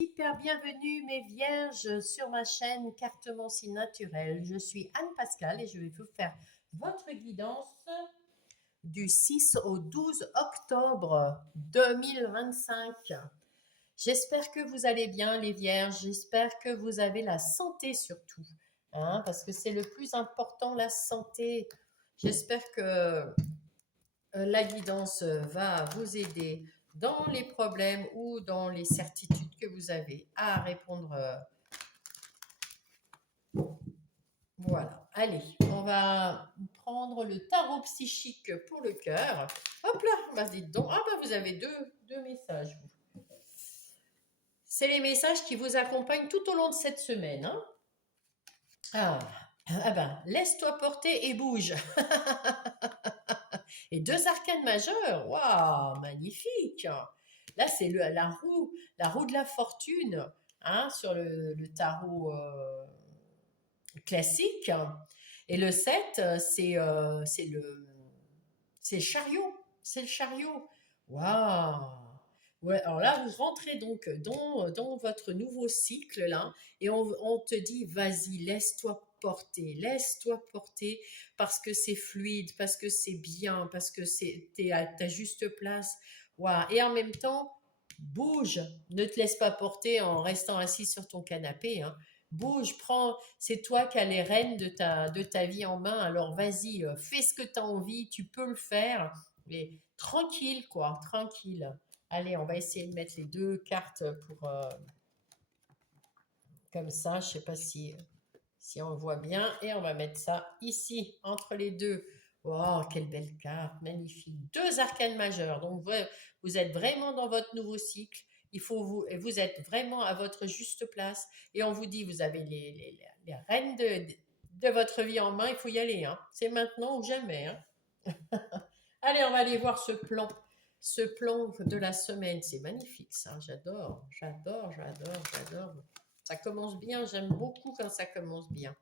Hyper bienvenue mes vierges sur ma chaîne Cartomancie naturelle. Je suis Anne Pascal et je vais vous faire votre guidance du 6 au 12 octobre 2025. J'espère que vous allez bien les vierges, j'espère que vous avez la santé surtout, hein, parce que c'est le plus important, la santé. J'espère que la guidance va vous aider dans les problèmes ou dans les certitudes que vous avez à répondre. Voilà. Allez, on va prendre le tarot psychique pour le cœur. Hop là, bah dites donc. Ah bah vous avez deux messages. C'est les messages qui vous accompagnent tout au long de cette semaine, hein. Ah, ah ben, laisse-toi porter et bouge. Et deux arcanes majeures, waouh, magnifique. Là, c'est la roue de la fortune, hein, sur le tarot classique. Et le 7, c'est le chariot. C'est le chariot. Waouh! Ouais, alors là, vous rentrez donc dans votre nouveau cycle là, et on te dit, vas-y, laisse-toi porter, parce que c'est fluide, parce que c'est bien, parce que t'es à ta juste place. Waouh! Et en même temps, bouge, ne te laisse pas porter en restant assis sur ton canapé, hein. Bouge, c'est toi qui as les rênes de ta vie en main, alors vas-y, fais ce que tu as envie, tu peux le faire, mais tranquille, quoi, tranquille. Allez, on va essayer de mettre les deux cartes pour comme ça. Je sais pas si on voit bien. Et on va mettre ça ici, entre les deux. Oh, quelle belle carte, magnifique. Deux arcanes majeures. Donc, vous êtes vraiment dans votre nouveau cycle. Vous êtes vraiment à votre juste place. Et on vous dit, vous avez les rênes de votre vie en main. Il faut y aller, hein. C'est maintenant ou jamais, hein. Allez, on va aller voir ce plan de la semaine. C'est magnifique, ça. J'adore. Ça commence bien. J'aime beaucoup quand ça commence bien.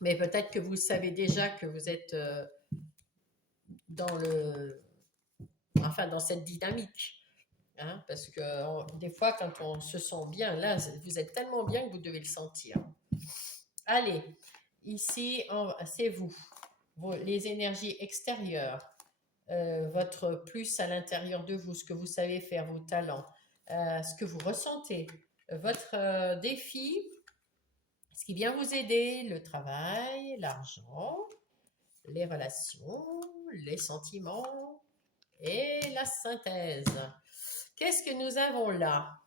Mais peut-être que vous savez déjà que vous êtes dans dans cette dynamique. Hein, parce que des fois, quand on se sent bien, là, vous êtes tellement bien que vous devez le sentir. Allez, ici, c'est les énergies extérieures, votre plus à l'intérieur de vous, ce que vous savez faire, vos talents, ce que vous ressentez, votre défi, ce qui vient vous aider, le travail, l'argent, les relations, les sentiments et la synthèse. Qu'est-ce que nous avons là?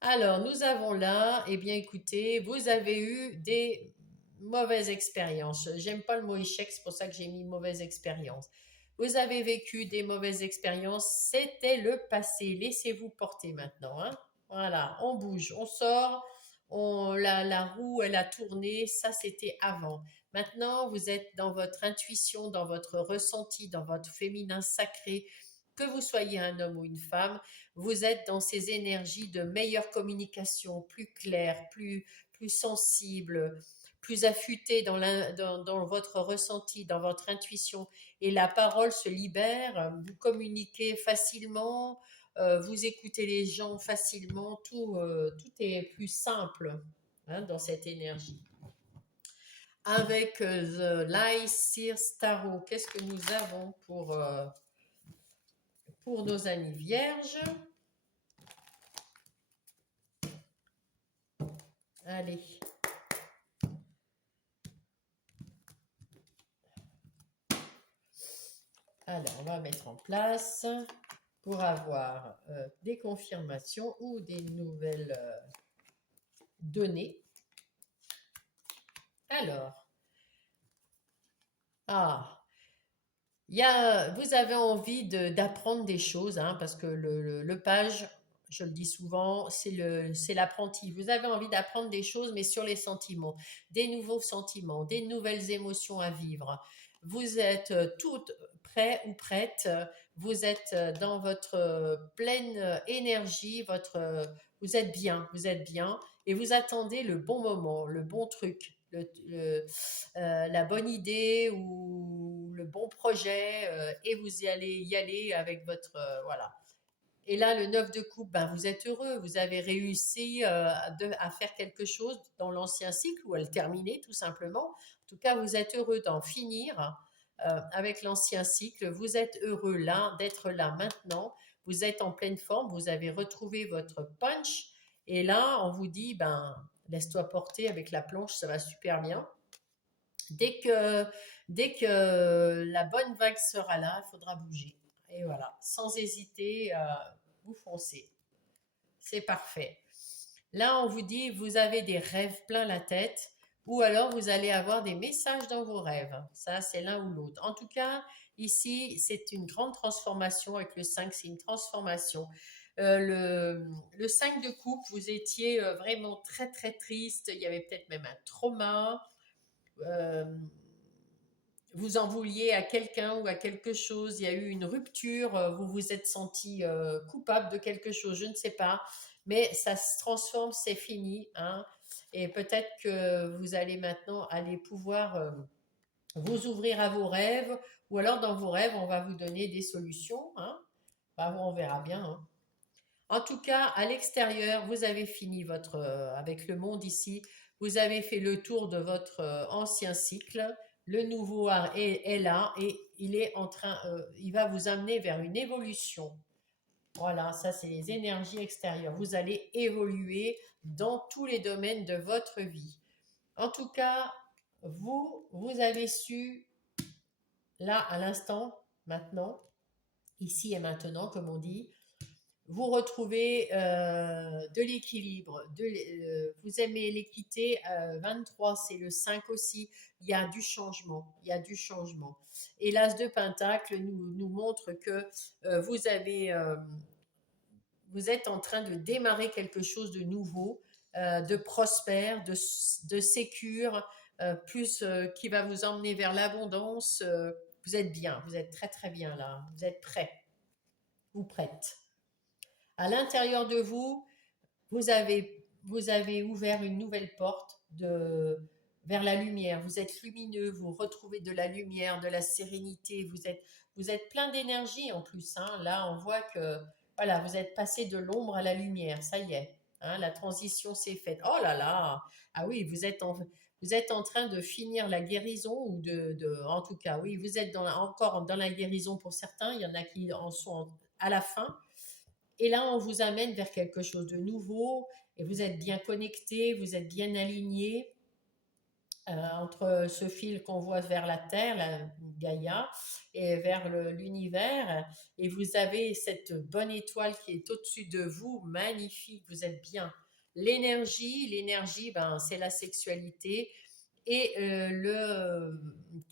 Alors, nous avons là, eh bien écoutez, vous avez eu des mauvaises expériences. J'aime pas le mot échec, c'est pour ça que j'ai mis mauvaise expérience. Vous avez vécu des mauvaises expériences, c'était le passé. Laissez-vous porter maintenant, hein. Voilà, on bouge, on sort, la roue, elle a tourné, ça c'était avant. Maintenant, vous êtes dans votre intuition, dans votre ressenti, dans votre féminin sacré, que vous soyez un homme ou une femme, vous êtes dans ces énergies de meilleure communication, plus claire, plus sensible, plus affûté dans votre ressenti, dans votre intuition. Et la parole se libère, vous communiquez facilement, vous écoutez les gens facilement, tout est plus simple, hein, dans cette énergie. Avec The Light Sears Tarot, qu'est-ce que nous avons pour nos amis vierges? Allez. Alors, on va mettre en place pour avoir des confirmations ou des nouvelles données. Alors, vous avez envie d'apprendre des choses, hein, parce que le page, je le dis souvent, c'est l'apprenti. Vous avez envie d'apprendre des choses, mais sur les sentiments, des nouveaux sentiments, des nouvelles émotions à vivre. Vous êtes toutes prêts ou prêtes, vous êtes dans votre pleine énergie, vous êtes bien, et vous attendez le bon moment, le bon truc, la bonne idée ou le bon projet, et vous y allez avec votre voilà. Et là, le 9 de coupe, ben, vous êtes heureux, vous avez réussi à faire quelque chose dans l'ancien cycle ou à le terminer tout simplement. En tout cas, vous êtes heureux d'en finir avec l'ancien cycle. Vous êtes heureux là, d'être là maintenant. Vous êtes en pleine forme, vous avez retrouvé votre punch. Et là, on vous dit, ben, laisse-toi porter avec la planche, ça va super bien. Dès que, dès que la bonne vague sera là, il faudra bouger. Et voilà, sans hésiter, vous foncez. C'est parfait. Là, on vous dit, vous avez des rêves plein la tête, ou alors vous allez avoir des messages dans vos rêves. Ça, c'est l'un ou l'autre. En tout cas, ici, c'est une grande transformation avec le 5, c'est une transformation. Le 5 de coupe, vous étiez vraiment très très triste, il y avait peut-être même un trauma, euh, vous en vouliez à quelqu'un ou à quelque chose, il y a eu une rupture, vous vous êtes senti coupable de quelque chose, je ne sais pas, mais ça se transforme, c'est fini, hein, et peut-être que vous allez maintenant aller pouvoir vous ouvrir à vos rêves, ou alors dans vos rêves, on va vous donner des solutions, hein. Bah, on verra bien, hein. En tout cas, à l'extérieur, vous avez fini votre avec le monde ici. Vous avez fait le tour de votre ancien cycle. Le nouveau est là et il est en train, il va vous amener vers une évolution. Voilà, ça c'est les énergies extérieures. Vous allez évoluer dans tous les domaines de votre vie. En tout cas, vous avez su là à l'instant, maintenant, ici et maintenant, comme on dit, vous retrouvez de l'équilibre, vous aimez l'équité, 23, c'est le 5 aussi, il y a du changement, il y a du changement. Et l'As de Pentacle nous montre que vous êtes en train de démarrer quelque chose de nouveau, de prospère, de sécure, plus qui va vous emmener vers l'abondance. Vous êtes bien, vous êtes très très bien là, vous êtes prêt ou prête. À l'intérieur de vous, vous avez ouvert une nouvelle porte vers la lumière. Vous êtes lumineux, vous retrouvez de la lumière, de la sérénité. Vous êtes plein d'énergie en plus, hein. Là, on voit que voilà, vous êtes passé de l'ombre à la lumière. Ça y est, hein, la transition s'est faite. Oh là là, ah oui, vous êtes en train de finir la guérison ou en tout cas, oui, vous êtes encore dans la guérison pour certains. Il y en a qui en sont à la fin. Et là, on vous amène vers quelque chose de nouveau et vous êtes bien connecté, vous êtes bien aligné entre ce fil qu'on voit vers la Terre, la Gaïa, et vers l'univers. Et vous avez cette bonne étoile qui est au-dessus de vous, magnifique, vous êtes bien. L'énergie, ben, c'est la sexualité et le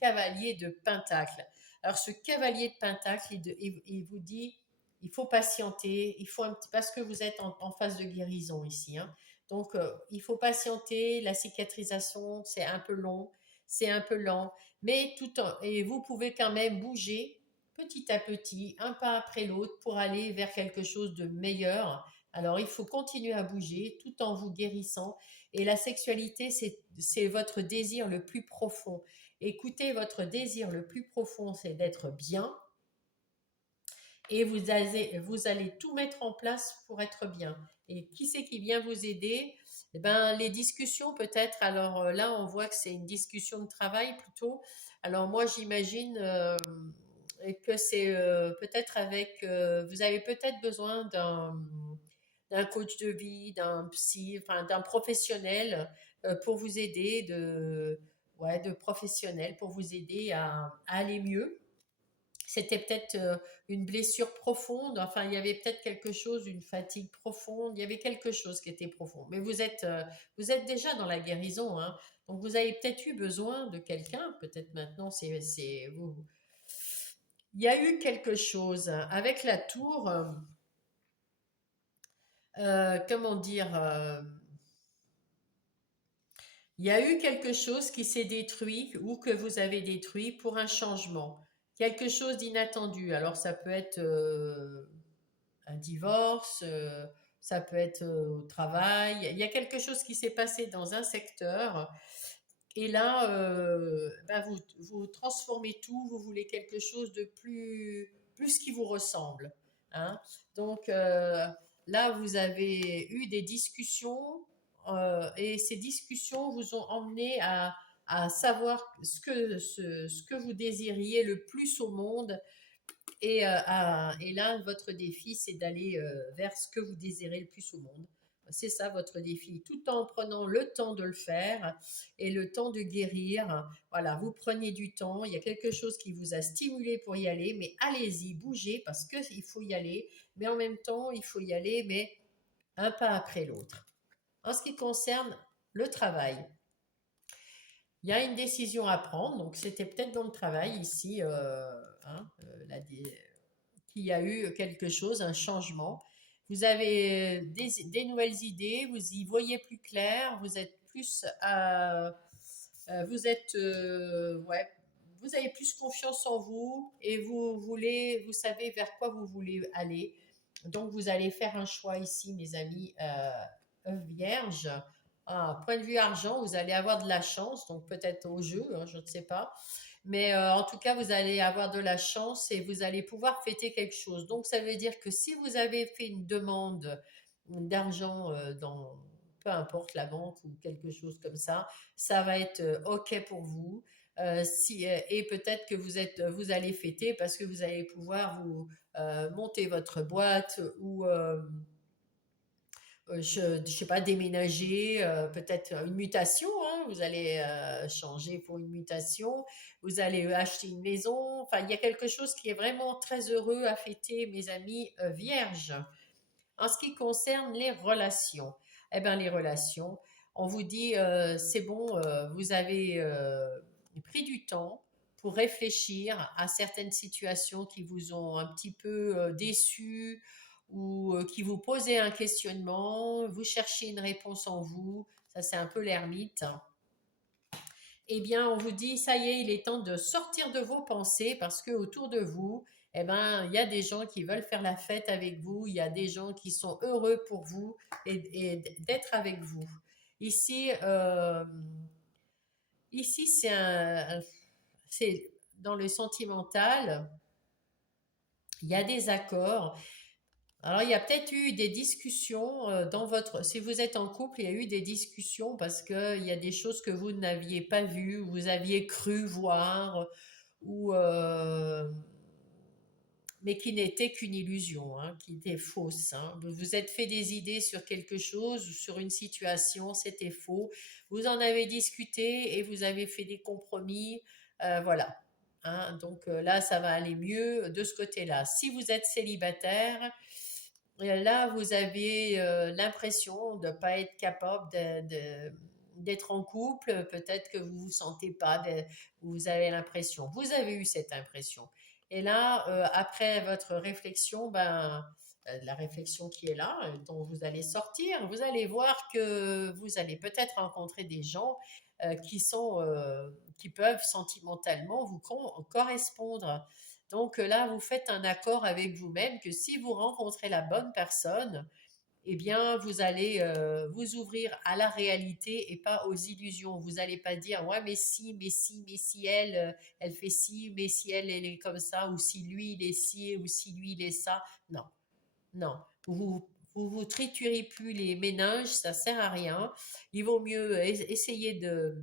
cavalier de Pentacle. Alors ce cavalier de Pentacle, il vous dit, il faut patienter, il faut parce que vous êtes en phase de guérison ici, hein. Donc il faut patienter, la cicatrisation c'est un peu long, c'est un peu lent, mais et vous pouvez quand même bouger petit à petit, un pas après l'autre pour aller vers quelque chose de meilleur. Alors il faut continuer à bouger tout en vous guérissant. Et la sexualité, c'est votre désir le plus profond. Écoutez, votre désir le plus profond, c'est d'être bien. Et vous allez tout mettre en place pour être bien. Et qui c'est qui vient vous aider? Eh ben, les discussions peut-être. Alors là, on voit que c'est une discussion de travail plutôt. Alors moi, j'imagine que c'est peut-être vous avez peut-être besoin d'un coach de vie, d'un psy, enfin d'un professionnel pour vous aider, ouais, de professionnels pour vous aider à aller mieux. C'était peut-être une blessure profonde, enfin il y avait peut-être quelque chose, une fatigue profonde, il y avait quelque chose qui était profond. Mais vous êtes déjà dans la guérison, hein. Donc vous avez peut-être eu besoin de quelqu'un, peut-être maintenant c'est vous. Il y a eu quelque chose avec la tour, comment dire, il y a eu quelque chose qui s'est détruit ou que vous avez détruit pour un changement, quelque chose d'inattendu. Alors ça peut être un divorce, ça peut être au travail. Il y a quelque chose qui s'est passé dans un secteur et là, ben vous transformez tout, vous voulez quelque chose de plus qui vous ressemble, hein. Donc là, vous avez eu des discussions et ces discussions vous ont emmené à savoir ce que vous désiriez le plus au monde. Et là, votre défi, c'est d'aller vers ce que vous désirez le plus au monde. C'est ça votre défi, tout en prenant le temps de le faire et le temps de guérir. Voilà, vous prenez du temps, il y a quelque chose qui vous a stimulé pour y aller, mais allez-y, bougez parce qu'il faut y aller, mais en même temps, il faut y aller, mais un pas après l'autre. En ce qui concerne le travail, il y a une décision à prendre, donc c'était peut-être dans le travail ici, hein, qu'il y a eu quelque chose, un changement. Vous avez des nouvelles idées, vous y voyez plus clair, vous êtes plus vous êtes ouais, vous avez plus confiance en vous et vous savez vers quoi vous voulez aller. Donc vous allez faire un choix ici, mes amis, vierge. Ah, point de vue argent, vous allez avoir de la chance, donc peut-être au jeu, hein, je ne sais pas. Mais en tout cas, vous allez avoir de la chance et vous allez pouvoir fêter quelque chose. Donc, ça veut dire que si vous avez fait une demande d'argent dans, peu importe la banque ou quelque chose comme ça va être OK pour vous. Et peut-être que vous allez fêter parce que vous allez pouvoir vous monter votre boîte ou je sais pas, déménager, peut-être une mutation, hein, vous allez changer pour une mutation, vous allez acheter une maison, enfin, il y a quelque chose qui est vraiment très heureux à fêter, mes amis vierges. En ce qui concerne les relations, eh bien, les relations, on vous dit, c'est bon, vous avez pris du temps pour réfléchir à certaines situations qui vous ont un petit peu déçu ou qui vous posaient un questionnement, vous cherchez une réponse en vous, ça c'est un peu l'ermite. Eh bien, on vous dit, ça y est, il est temps de sortir de vos pensées parce que autour de vous, eh ben, il y a des gens qui veulent faire la fête avec vous, il y a des gens qui sont heureux pour vous et d'être avec vous. Ici, ici c'est dans le sentimental, il y a des accords. Alors, il y a peut-être eu des discussions si vous êtes en couple, il y a eu des discussions parce qu'il y a des choses que vous n'aviez pas vues, vous aviez cru voir, ou, mais qui n'étaient qu'une illusion, hein, qui étaient fausses. Hein. Vous vous êtes fait des idées sur quelque chose ou sur une situation, c'était faux. Vous en avez discuté et vous avez fait des compromis. Voilà. Hein, donc là, ça va aller mieux de ce côté-là. Si vous êtes célibataire, là, vous avez l'impression de ne pas être capable d'être en couple. Peut-être que vous ne vous sentez pas, vous avez l'impression. Vous avez eu cette impression. Et là, après votre réflexion, la réflexion qui est là, dont vous allez sortir, vous allez voir que vous allez peut-être rencontrer des gens qui peuvent sentimentalement vous correspondre. Donc là, vous faites un accord avec vous-même que si vous rencontrez la bonne personne, eh bien, vous allez vous ouvrir à la réalité et pas aux illusions. Vous n'allez pas dire, ouais, mais si elle, elle fait ci, mais si elle, elle est comme ça, ou si lui, il est ci, ou si lui, il est ça. Non, non. Vous triturez plus les méninges, ça sert à rien. Il vaut mieux essayer de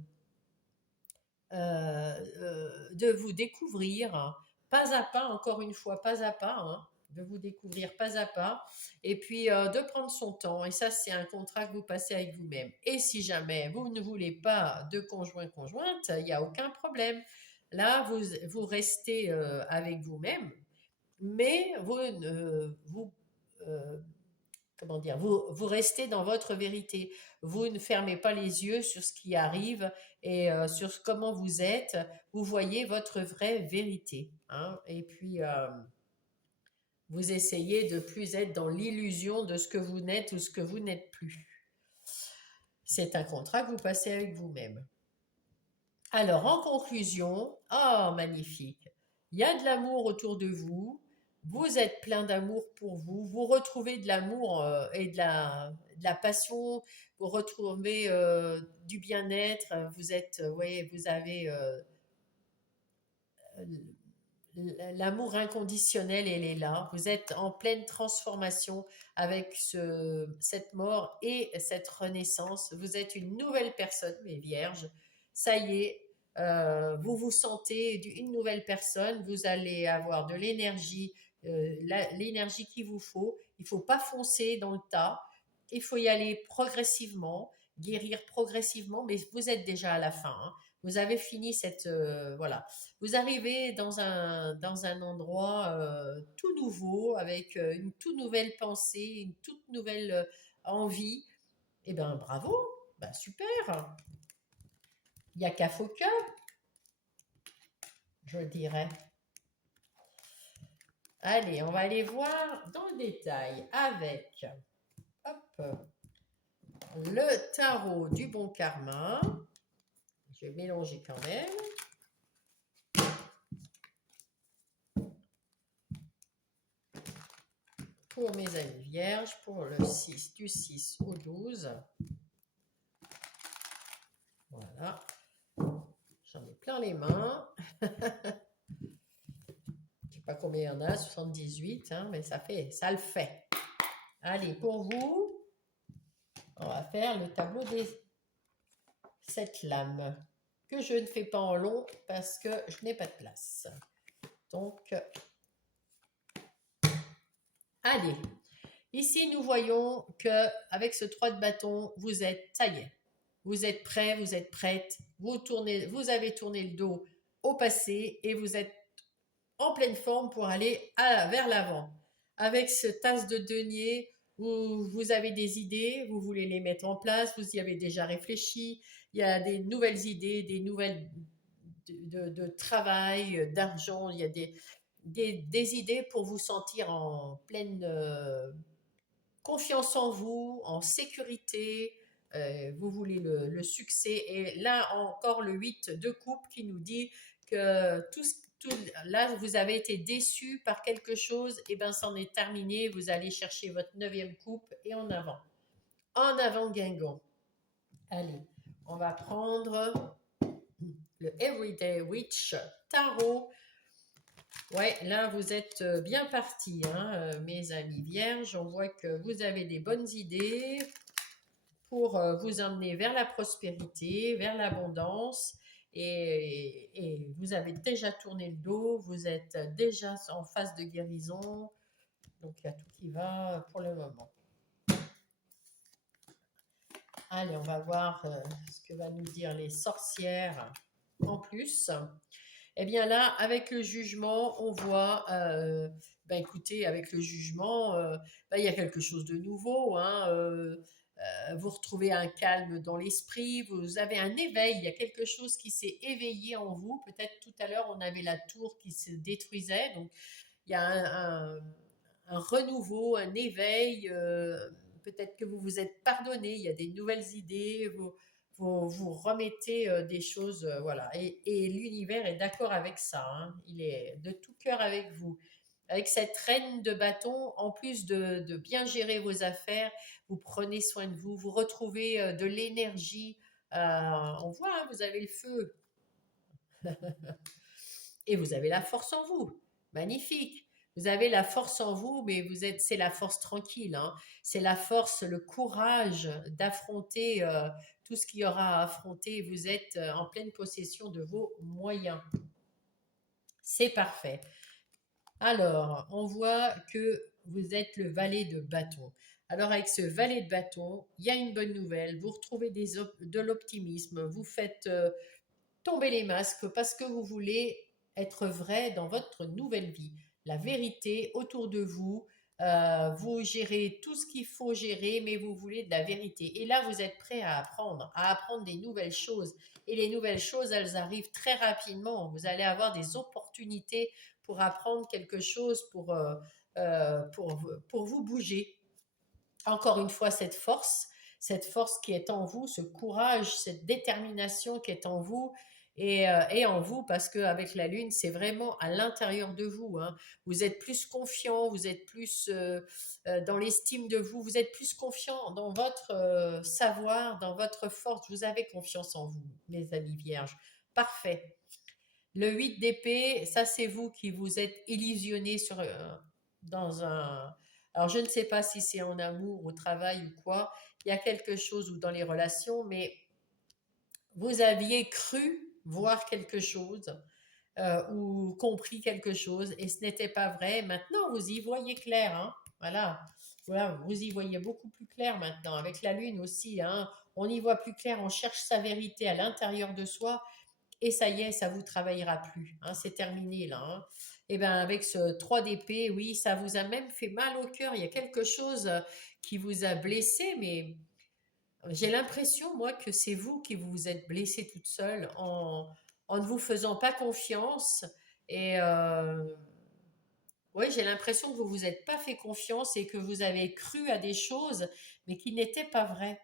vous découvrir pas à pas, encore une fois, pas à pas, hein, de vous découvrir pas à pas, et puis de prendre son temps. Et ça, c'est un contrat que vous passez avec vous-même. Et si jamais vous ne voulez pas de conjointe, il n'y a aucun problème. Là, vous restez avec vous-même, mais euh, comment dire, vous restez dans votre vérité. Vous ne fermez pas les yeux sur ce qui arrive et sur comment vous êtes. Vous voyez votre vraie vérité. Hein. Et puis, vous essayez de plus être dans l'illusion de ce que vous n'êtes ou ce que vous n'êtes plus. C'est un contrat que vous passez avec vous-même. Alors, en conclusion, oh, magnifique. Il y a de l'amour autour de vous. Vous êtes plein d'amour pour vous. Vous retrouvez de l'amour et de la passion. Vous retrouvez du bien-être. Vous êtes, ouais, vous avez l'amour inconditionnel, elle est là. Vous êtes en pleine transformation avec cette mort et cette renaissance. Vous êtes une nouvelle personne, les vierges. Ça y est, vous vous sentez une nouvelle personne. Vous allez avoir de l'énergie, l'énergie qu'il vous faut. Il ne faut pas foncer dans le tas. Il faut y aller progressivement, guérir progressivement, mais vous êtes déjà à la fin, hein. Vous avez fini cette... voilà. Vous arrivez dans un endroit tout nouveau, avec une toute nouvelle pensée, une toute nouvelle envie. Eh bien, bravo, ben, super. Il n'y a qu'à faut que, je dirais. Allez, on va aller voir dans le détail avec hop, le tarot du bon karma. Je vais mélanger quand même. Pour mes amis vierges, pour le 6, du 6 au 12. Voilà. J'en ai plein les mains. Je ne sais pas combien il y en a, 78, hein, mais ça le fait. Allez, pour vous, on va faire le tableau des 7 lames, que je ne fais pas en long parce que je n'ai pas de place. Donc, allez. Ici, nous voyons que avec ce 3 de bâton, vous êtes, ça y est, vous êtes prêt, vous êtes prête, vous avez tourné le dos au passé et vous êtes en pleine forme pour aller vers l'avant. Avec ce tasse de denier, vous avez des idées, vous voulez les mettre en place, vous y avez déjà réfléchi, il y a des nouvelles idées, des nouvelles de travail, d'argent, il y a des idées pour vous sentir en pleine confiance en vous, en sécurité, vous voulez le succès. Et là encore le 8 de coupe qui nous dit que là vous avez été déçu par quelque chose, et bien c'en est terminé, vous allez chercher votre 9e coupe et en avant. En avant Guingamp. Allez, on va prendre le Everyday Witch Tarot. Ouais, là vous êtes bien partis, hein, mes amis vierges. On voit que vous avez des bonnes idées pour vous emmener vers la prospérité, vers l'abondance. Et vous avez déjà tourné le dos, vous êtes déjà en phase de guérison. Donc il y a tout qui va pour le moment. Allez, on va voir ce que va nous dire les sorcières en plus. Eh bien là, avec le jugement, on voit, écoutez, avec le jugement, il y a quelque chose de nouveau, hein, vous retrouvez un calme dans l'esprit, vous avez un éveil, il y a quelque chose qui s'est éveillé en vous. Peut-être tout à l'heure, on avait la tour qui se détruisait, donc il y a un renouveau, un éveil, peut-être que vous vous êtes pardonné, il y a des nouvelles idées, vous remettez des choses, voilà. Et l'univers est d'accord avec ça, hein. Il est de tout cœur avec vous. Avec cette reine de bâton, en plus de bien gérer vos affaires, vous prenez soin de vous, vous retrouvez de l'énergie. On voit, hein, vous avez le feu et vous avez la force en vous. Magnifique. Vous avez la force en vous, mais c'est la force tranquille, hein. C'est la force, le courage d'affronter tout ce qu'il y aura à affronter. Vous êtes en pleine possession de vos moyens. C'est parfait. Alors, on voit que vous êtes le valet de bâton. Alors, avec ce valet de bâton, il y a une bonne nouvelle. Vous retrouvez de l'optimisme. Vous faites tomber les masques parce que vous voulez être vrai dans votre nouvelle vie. La vérité autour de vous. Vous gérez tout ce qu'il faut gérer, mais vous voulez de la vérité. Et là, vous êtes prêt à apprendre des nouvelles choses. Et les nouvelles choses, elles arrivent très rapidement. Vous allez avoir des opportunités pour apprendre quelque chose, pour vous bouger. Encore une fois, cette force qui est en vous, ce courage, cette détermination qui est en vous, et en vous, parce qu'avec la lune, c'est vraiment à l'intérieur de vous, hein. Vous êtes plus confiant, vous êtes plus dans l'estime de vous, vous êtes plus confiant dans votre savoir, dans votre force. Vous avez confiance en vous, mes amis vierges. Parfait. Le 8 d'épée, ça c'est vous qui vous êtes illusionné sur, dans un... Alors je ne sais pas si c'est en amour, au travail ou quoi, il y a quelque chose ou dans les relations, mais vous aviez cru voir quelque chose ou compris quelque chose et ce n'était pas vrai. Maintenant, vous y voyez clair, hein. Voilà. Voilà, vous y voyez beaucoup plus clair maintenant. Avec la lune aussi, hein, on y voit plus clair, on cherche sa vérité à l'intérieur de soi et ça y est, ça vous travaillera plus, hein, c'est terminé là, hein. Et bien avec ce 3 d'épée, oui, ça vous a même fait mal au cœur. Il y a quelque chose qui vous a blessé, mais j'ai l'impression, moi, que c'est vous qui vous êtes blessée toute seule en ne vous faisant pas confiance. Et oui, j'ai l'impression que vous vous êtes pas fait confiance et que vous avez cru à des choses, mais qui n'étaient pas vraies.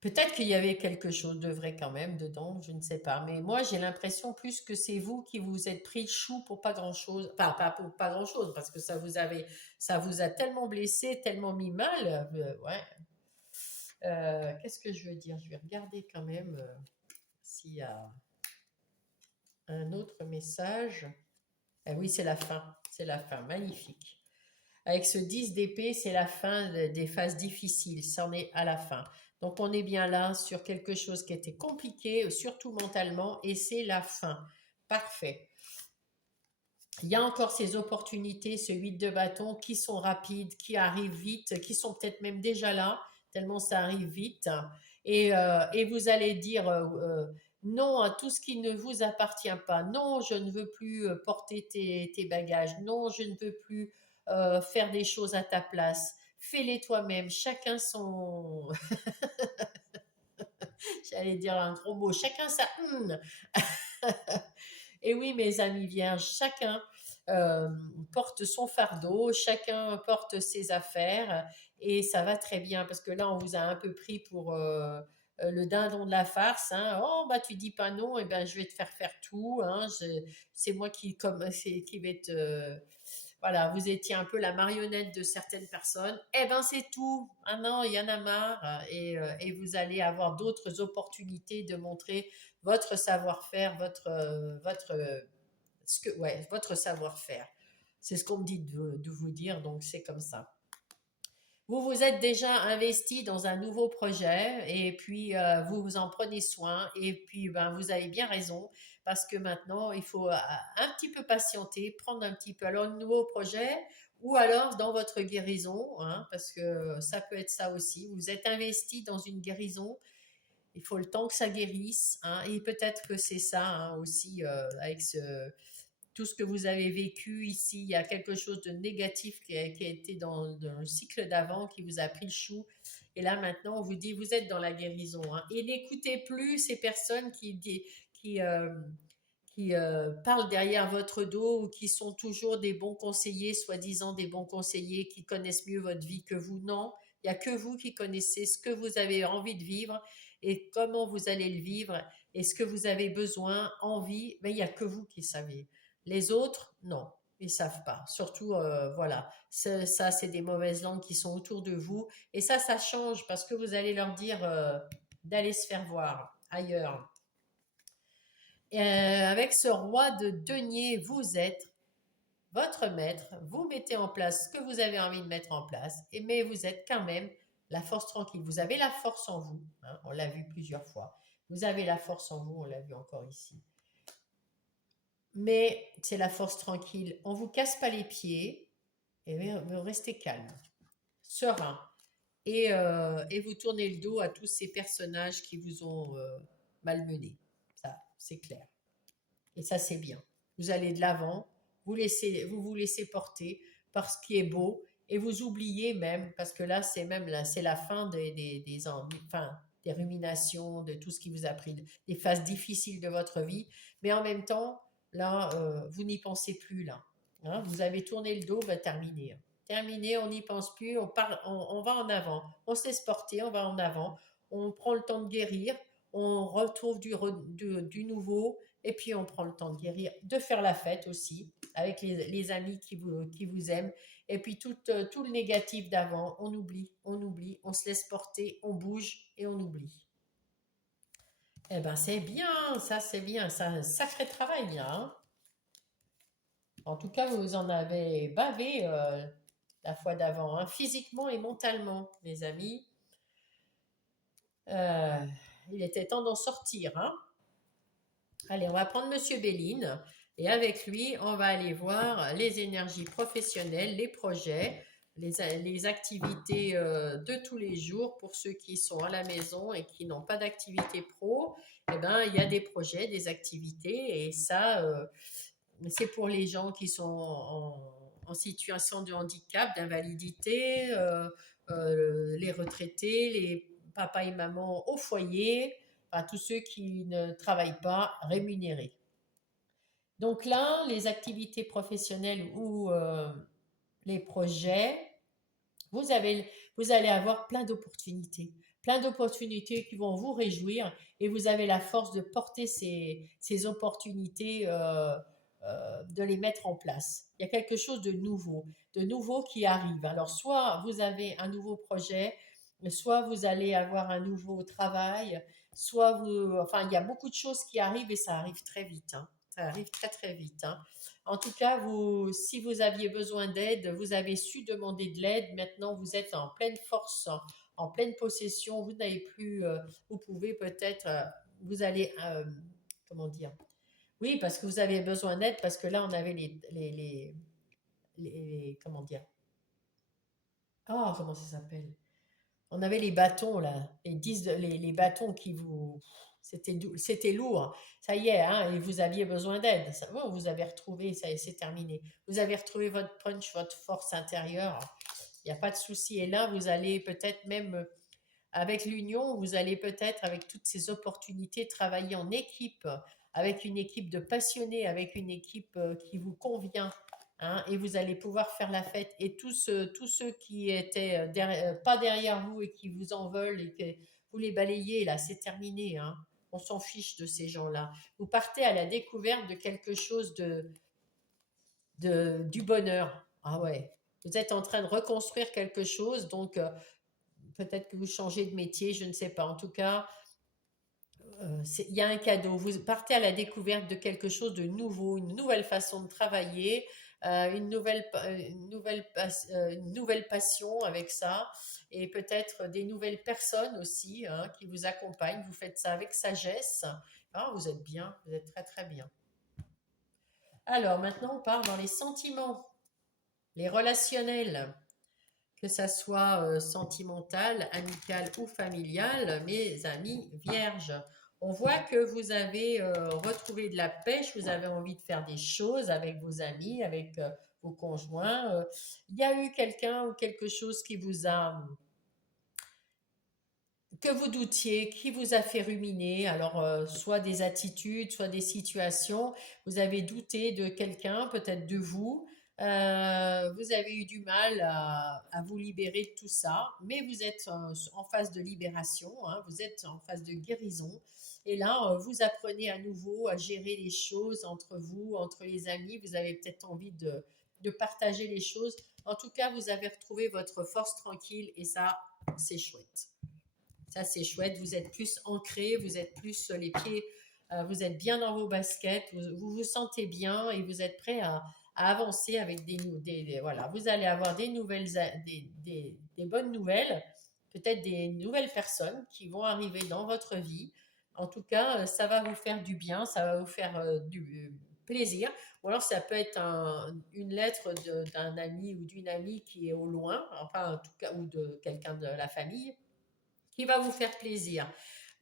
Peut-être qu'il y avait quelque chose de vrai quand même dedans, je ne sais pas. Mais moi, j'ai l'impression plus que c'est vous qui vous êtes pris le chou pour pas grand-chose. Enfin, pas pour pas grand-chose, parce que ça vous a tellement blessé, tellement mis mal. Ouais. Qu'est-ce que je veux dire? Je vais regarder quand même s'il y a un autre message. Ah oui, c'est la fin. C'est la fin. Magnifique. Avec ce 10 d'épée, c'est la fin des phases difficiles. C'en est à la fin. Donc, on est bien là sur quelque chose qui était compliqué, surtout mentalement, et c'est la fin. Parfait. Il y a encore ces opportunités, ce 8 de bâton, qui sont rapides, qui arrivent vite, qui sont peut-être même déjà là, tellement ça arrive vite. Et vous allez dire non à tout ce qui ne vous appartient pas. Non, je ne veux plus porter tes bagages. Non, je ne veux plus faire des choses à ta place. Fais-les toi-même. Chacun son... J'allais dire un gros mot. Chacun sa... Et oui, mes amis vierges, chacun euh, porte son fardeau, chacun porte ses affaires et ça va très bien parce que là, on vous a un peu pris pour le dindon de la farce, hein. Oh, bah tu dis pas non, et ben je vais te faire tout, hein. C'est moi qui vais te... voilà, vous étiez un peu la marionnette de certaines personnes. Eh ben c'est tout. Ah non, il y en a marre et vous allez avoir d'autres opportunités de montrer votre savoir-faire, ouais, votre savoir-faire. C'est ce qu'on me dit de vous dire, donc c'est comme ça. Vous vous êtes déjà investi dans un nouveau projet et puis vous vous en prenez soin et puis ben, vous avez bien raison parce que maintenant il faut un petit peu patienter, prendre un petit peu alors le nouveau projet ou alors dans votre guérison, hein, parce que ça peut être ça aussi. Vous êtes investi dans une guérison, il faut le temps que ça guérisse, hein, et peut-être que c'est ça, hein, aussi avec tout ce que vous avez vécu ici, il y a quelque chose de négatif qui a été dans le cycle d'avant, qui vous a pris le chou. Et là maintenant, on vous dit, vous êtes dans la guérison, hein. Et n'écoutez plus ces personnes qui, euh, qui parlent derrière votre dos ou qui sont toujours des bons conseillers, soi-disant des bons conseillers qui connaissent mieux votre vie que vous. Non, il n'y a que vous qui connaissez ce que vous avez envie de vivre et comment vous allez le vivre et ce que vous avez besoin, envie, mais il n'y a que vous qui savez. Les autres, non, ils ne savent pas. Surtout, voilà, ça c'est des mauvaises langues qui sont autour de vous et ça change parce que vous allez leur dire d'aller se faire voir ailleurs. Avec ce roi de denier, vous êtes votre maître, vous mettez en place ce que vous avez envie de mettre en place, mais vous êtes quand même la force tranquille. Vous avez la force en vous, hein, on l'a vu plusieurs fois. Vous avez la force en vous, on l'a vu encore ici. Mais c'est la force tranquille. On ne vous casse pas les pieds, et vous restez calme, serein. Et vous tournez le dos à tous ces personnages qui vous ont malmené. Ça, c'est clair. Et ça, c'est bien. Vous allez de l'avant, vous vous laissez porter par ce qui est beau et vous oubliez même, parce que là, c'est la fin enfin, des ruminations, de tout ce qui vous a pris, des phases difficiles de votre vie. Mais en même temps, là, vous n'y pensez plus, là. Hein, vous avez tourné le dos, terminé. Terminé, on n'y pense plus, on va en avant. On se laisse porter, on va en avant. On prend le temps de guérir, on retrouve du nouveau, et puis on prend le temps de guérir, de faire la fête aussi avec les amis qui vous aiment. Et puis tout le négatif d'avant, on oublie, on se laisse porter, on bouge et on oublie. Eh ben, c'est bien, ça c'est bien, c'est un sacré travail là, hein. En tout cas, vous en avez bavé la fois d'avant, hein, physiquement et mentalement, mes amis. Euh, il était temps d'en sortir, hein. Allez, on va prendre Monsieur Béline et avec lui, on va aller voir les énergies professionnelles, les projets, les activités de tous les jours pour ceux qui sont à la maison et qui n'ont pas d'activité pro. Eh ben, il y a des projets, des activités et ça, c'est pour les gens qui sont en situation de handicap, d'invalidité, les retraités, les papas et mamans au foyer, enfin, tous ceux qui ne travaillent pas rémunérés. Donc là, les activités professionnelles ou les projets, vous, avez, vous allez avoir plein d'opportunités qui vont vous réjouir et vous avez la force de porter ces opportunités, de les mettre en place. Il y a quelque chose de nouveau qui arrive. Alors soit vous avez un nouveau projet, soit vous allez avoir un nouveau travail, soit vous, enfin il y a beaucoup de choses qui arrivent et ça arrive très vite, hein. Ça arrive très très vite, hein. En tout cas, vous, si vous aviez besoin d'aide, vous avez su demander de l'aide. Maintenant, vous êtes en pleine force, en pleine possession. Vous n'avez plus, vous pouvez peut-être, vous allez, comment dire? Oui, parce que vous avez besoin d'aide, parce que là, on avait comment dire? Ah, comment ça s'appelle? On avait les bâtons là, les bâtons qui vous, c'était lourd. Ça y est, hein, et vous aviez besoin d'aide. Bon, vous avez retrouvé, ça y est, c'est terminé. Vous avez retrouvé votre punch, votre force intérieure. Il n'y a pas de souci. Et là, vous allez peut-être même, avec l'union, vous allez peut-être, avec toutes ces opportunités, travailler en équipe, avec une équipe de passionnés, avec une équipe qui vous convient, hein, et vous allez pouvoir faire la fête. Et tous ceux qui étaient pas derrière vous et qui vous en veulent et que vous les balayez, là, c'est terminé, hein. On s'en fiche de ces gens-là. Vous partez à la découverte de quelque chose du bonheur. Ah ouais, vous êtes en train de reconstruire quelque chose, donc peut-être que vous changez de métier, je ne sais pas. En tout cas, il y a un cadeau. Vous partez à la découverte de quelque chose de nouveau, une nouvelle façon de travailler, une nouvelle passion avec ça, et peut-être des nouvelles personnes aussi, hein, qui vous accompagnent. Vous faites ça avec sagesse. Ah, vous êtes bien, vous êtes très très bien. Alors maintenant, on part dans les sentiments, les relationnels, que ça soit sentimental, amical ou familial, mes amis vierges. On voit que vous avez retrouvé de la pêche, vous avez envie de faire des choses avec vos amis, avec vos conjoints. Il y a eu quelqu'un ou quelque chose qui vous a, que vous doutiez, qui vous a fait ruminer, alors soit des attitudes, soit des situations, vous avez douté de quelqu'un, peut-être de vous, vous avez eu du mal à vous libérer de tout ça, mais vous êtes en phase de libération, hein, vous êtes en phase de guérison, et là, vous apprenez à nouveau à gérer les choses entre vous, entre les amis, vous avez peut-être envie de partager les choses, en tout cas, vous avez retrouvé votre force tranquille, et ça, c'est chouette. Ça, c'est chouette. Vous êtes plus ancré, vous êtes plus les pieds, vous êtes bien dans vos baskets, vous vous sentez bien et vous êtes prêt à avancer avec voilà. Vous allez avoir des nouvelles, des bonnes nouvelles, peut-être des nouvelles personnes qui vont arriver dans votre vie. En tout cas, ça va vous faire du bien, ça va vous faire du plaisir. Ou alors, ça peut être une lettre d'un ami ou d'une amie qui est au loin, enfin, en tout cas, ou de quelqu'un de la famille qui va vous faire plaisir.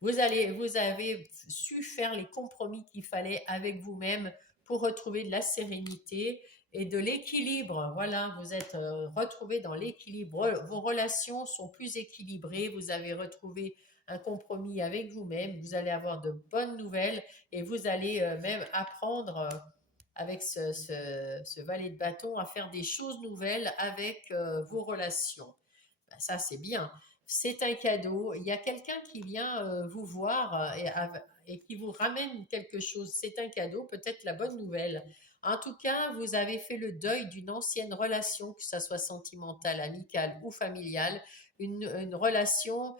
Vous avez su faire les compromis qu'il fallait avec vous-même pour retrouver de la sérénité et de l'équilibre. Voilà, vous êtes retrouvé dans l'équilibre. Vos relations sont plus équilibrées. Vous avez retrouvé un compromis avec vous-même. Vous allez avoir de bonnes nouvelles et vous allez même apprendre avec ce valet de bâton à faire des choses nouvelles avec vos relations. Ben, ça, c'est bien. C'est un cadeau. Il y a quelqu'un qui vient vous voir et qui vous ramène quelque chose. C'est un cadeau, peut-être la bonne nouvelle. En tout cas, vous avez fait le deuil d'une ancienne relation, que ce soit sentimentale, amicale ou familiale, une relation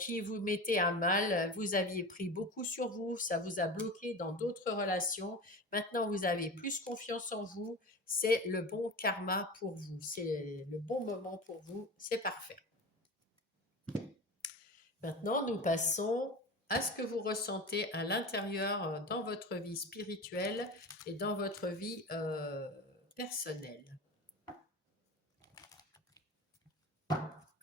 qui vous mettait à mal. Vous aviez pris beaucoup sur vous, ça vous a bloqué dans d'autres relations. Maintenant, vous avez plus confiance en vous. C'est le bon karma pour vous. C'est le bon moment pour vous. C'est parfait. Maintenant, nous passons à ce que vous ressentez à l'intérieur dans votre vie spirituelle et dans votre vie personnelle.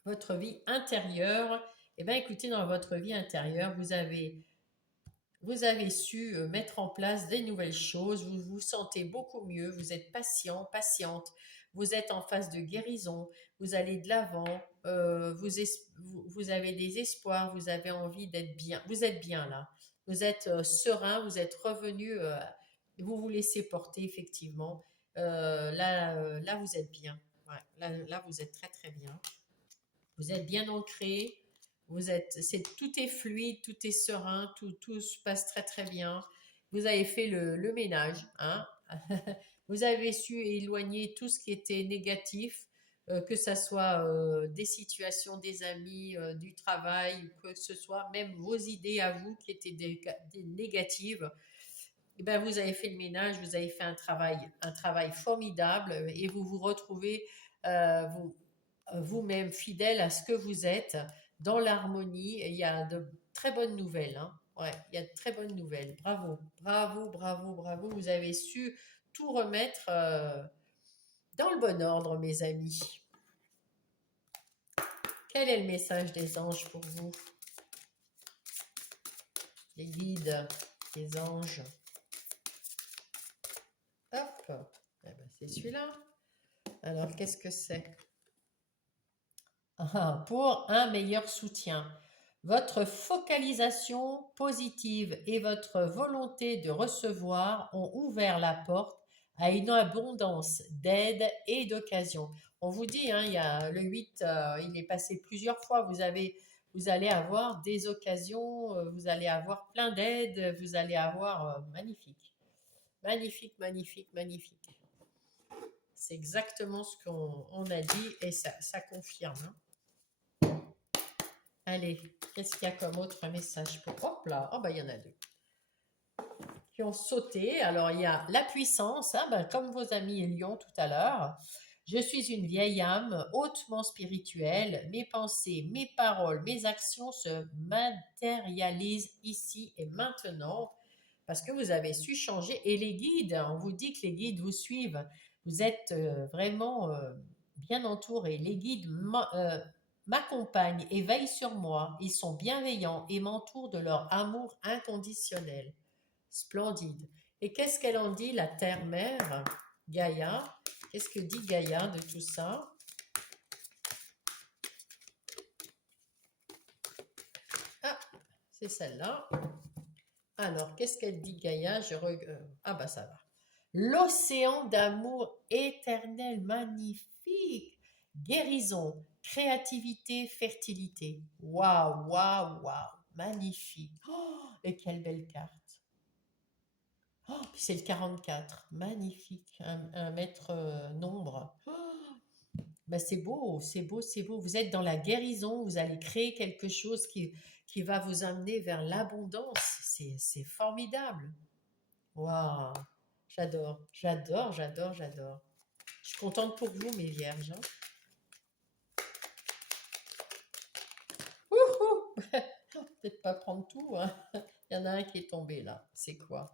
Votre vie intérieure, eh bien écoutez, dans votre vie intérieure, vous avez su mettre en place des nouvelles choses, vous vous sentez beaucoup mieux, vous êtes patient, patiente, vous êtes en phase de guérison, vous allez de l'avant, vous avez des espoirs, vous avez envie d'être bien, vous êtes bien là, vous êtes serein, vous êtes revenu, vous vous laissez porter effectivement. Là, vous êtes bien. Ouais, là, vous êtes très très bien. Vous êtes bien ancré, tout est fluide, tout est serein, tout se passe très très bien. Vous avez fait le ménage, hein. Vous avez su éloigner tout ce qui était négatif, que ce soit des situations, des amis, du travail, ou quoi que ce soit, même vos idées à vous qui étaient des négatives. Eh ben, vous avez fait le ménage, vous avez fait un travail formidable et vous vous retrouvez vous, vous-même fidèle à ce que vous êtes, dans l'harmonie. Et il y a de très bonnes nouvelles. Hein. Ouais, il y a de très bonnes nouvelles. Bravo, bravo, bravo, bravo. Vous avez su tout remettre dans le bon ordre, mes amis. Quel est le message des anges pour vous? Les guides, les anges. Hop, eh ben, c'est celui-là. Alors, qu'est-ce que c'est? Pour un meilleur soutien. Votre focalisation positive et votre volonté de recevoir ont ouvert la porte à une abondance d'aide et d'occasions. On vous dit, hein, il y a le 8, il est passé plusieurs fois. Vous allez avoir des occasions, vous allez avoir plein d'aides, vous allez avoir magnifique. Magnifique, magnifique, magnifique. C'est exactement ce qu'on a dit et ça confirme. Hein. Allez, qu'est-ce qu'il y a comme autre message pour... Hop là, oh bah il y en a deux qui ont sauté. Alors il y a la puissance, hein, ben, comme vos amis Lion tout à l'heure. Je suis une vieille âme hautement spirituelle. Mes pensées, mes paroles, mes actions se matérialisent ici et maintenant parce que vous avez su changer. Et les guides, on vous dit que les guides vous suivent. Vous êtes vraiment bien entourés. Les guides m'accompagnent et veillent sur moi. Ils sont bienveillants et m'entourent de leur amour inconditionnel. Splendide. Et qu'est-ce qu'elle en dit, la terre-mère, Gaïa? Qu'est-ce que dit Gaïa de tout ça? Ah, c'est celle-là. Alors, qu'est-ce qu'elle dit, Gaïa? Ah bah ça va. L'océan d'amour éternel, magnifique. Guérison, créativité, fertilité. Waouh, waouh, waouh. Magnifique. Oh, et quelle belle carte. Oh, puis c'est le 44. Magnifique. Un maître nombre. Oh, ben c'est beau, c'est beau, c'est beau. Vous êtes dans la guérison, vous allez créer quelque chose qui va vous amener vers l'abondance. C'est formidable. Waouh. J'adore, j'adore, j'adore, j'adore. Je suis contente pour vous, mes vierges. Hein. Wouhou. Peut-être pas prendre tout. Hein. Il y en a un qui est tombé là. C'est quoi?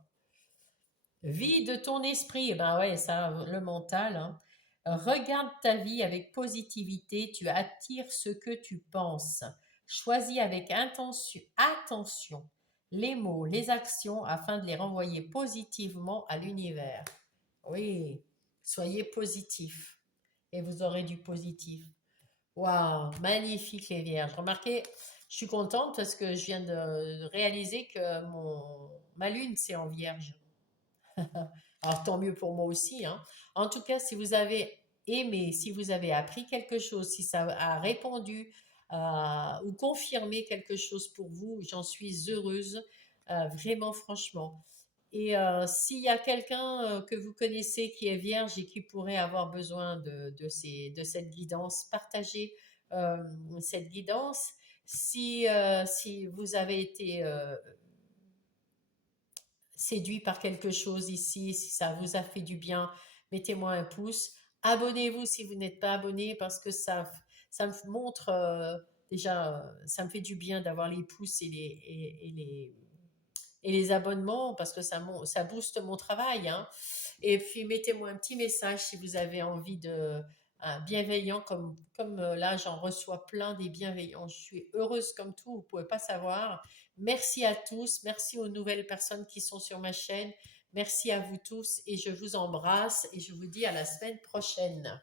Vide ton esprit. Eh ben ouais, ça, le mental. Hein. Regarde ta vie avec positivité. Tu attires ce que tu penses. Choisis avec attention les mots, les actions afin de les renvoyer positivement à l'univers. Oui, soyez positif et vous aurez du positif. Waouh, magnifique les vierges. Remarquez, je suis contente parce que je viens de réaliser que ma lune, c'est en vierge. Alors tant mieux pour moi aussi. Hein. En tout cas, si vous avez aimé, si vous avez appris quelque chose, si ça a répondu ou confirmé quelque chose pour vous, j'en suis heureuse, vraiment franchement. Et s'il y a quelqu'un que vous connaissez qui est vierge et qui pourrait avoir besoin de cette guidance, partagez euh, cette guidance. Si vous avez été séduit par quelque chose ici, si ça vous a fait du bien, mettez-moi un pouce. Abonnez-vous si vous n'êtes pas abonné parce que ça me montre déjà, ça me fait du bien d'avoir les pouces et les abonnements parce que ça booste mon travail, hein. Et puis mettez-moi un petit message si vous avez envie de un bienveillant comme là j'en reçois plein des bienveillants. Je suis heureuse comme tout, vous pouvez pas savoir. Merci à tous, merci aux nouvelles personnes qui sont sur ma chaîne. Merci à vous tous et je vous embrasse et je vous dis à la semaine prochaine.